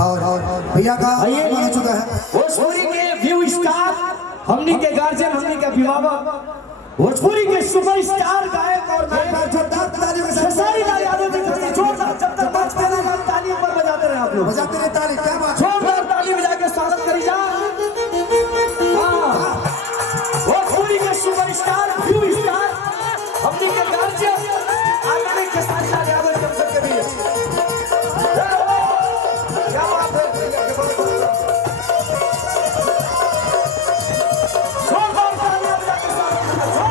और भैया का आगमन हो चुका है। भोजपुरी के व्यू स्टार, हमनी के गार्जियन, हमनी के अभिभावक, भोजपुरी के सुपर स्टार गायक और जोरदार तालियों के साथ खेसारी लाल यादव जी को जोरदार जब तक बजते रहे ताली ऊपर बजाते रहे आप लोग, बजाते रहे ताली। क्या बात, जोरदार ताली बजा के स्वागत करी जा। भोजपुरी के सुपर स्टार व्यू स्टार, हमनी के गार्जियन आदरणीय खेसारी लाल यादव जी हम सबके बीच। क्या बात है, जोरदार तालियां बजा के स्वागत करी जा।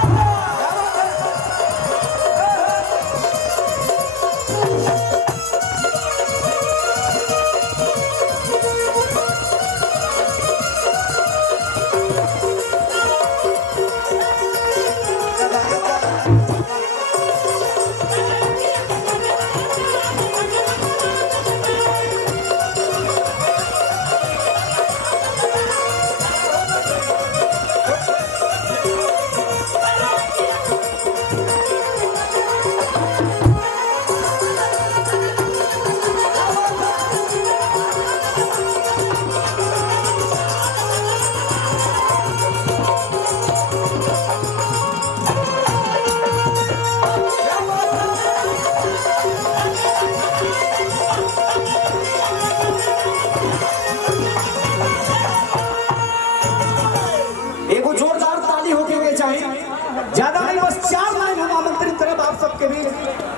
ज्यादा नहीं, बस 4 लाइन हम आमंत्रित करब आप सबके बीच।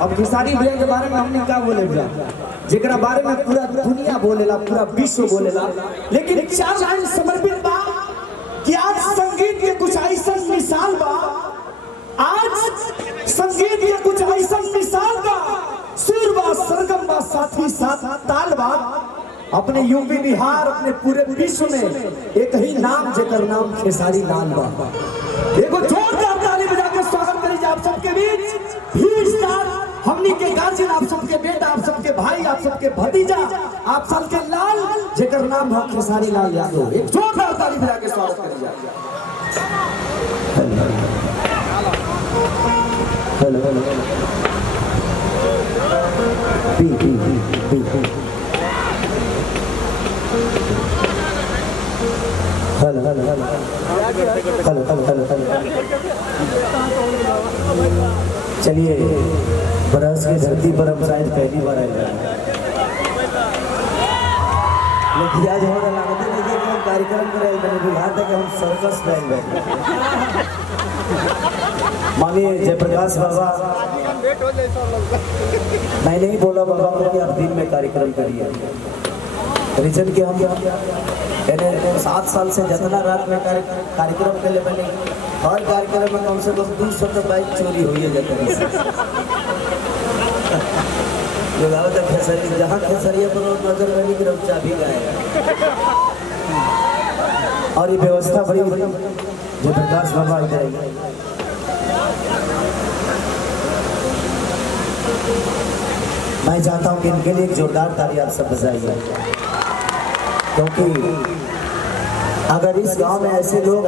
अब खेसारी भैया के बारे में हमने क्या बोले भैया, जेकरा बारे में पूरा दुनिया बोलेला, पूरा विश्व बोलेला, लेकिन 4 लाइन समर्पित बा कि आज संगीत के कुछ ऐसा मिसाल बा, आज संगीत के कुछ ऐसा मिसाल बा, सुर बा, सरगम बा, साथी साथ ताल बा। अपने यूपी बिहार, अपने पूरे विश्व में एक ही नाम, जेकर नाम खेसारी लाल बा। देखो जोरदार ताली बजा के स्वागत करी जा आप सबके बीच। व्यू स्टार, हमनी के गार्जियन, आप सबके बेटा, आप सबके भाई, आप सबके भतीजा, आप सबके लाल, जेकर नाम है खेसारी लाल यादव। एक जोरदार ताली बजा के स्वागत करी जा। Hello hello P P P P hello hello hello hello hello hello. चलिए, बरस की धरती पर हम शायद पहली बार आए हैं, लेकिन आज हमारा लागत है कि हम कार्यक्रम कर रहे हैं, मैंने बुला था कि हम सर्कस में बैठे। मानिए जयप्रकाश बाबा, मैं नहीं बोला बाबा को कि आप दिन में कार्यक्रम करिए, रीजन कि हम 7 साल से जितना रात में कार्यक्रम के लिए मैंने हर कार्यक्रम में कम से कम 200 तो बाइक चोरी हुई है जाता है। जो गाँव तक खेसरी, जहाँ खेसरिया पर नजर रही कि चाबी गाएगा, और ये व्यवस्था बड़ी जो प्रकाश बाबा जाएगी। मैं चाहता हूँ कि इनके लिए एक जोरदार ताली आप सब बजाइए, क्योंकि अगर इस गांव में ऐसे लोग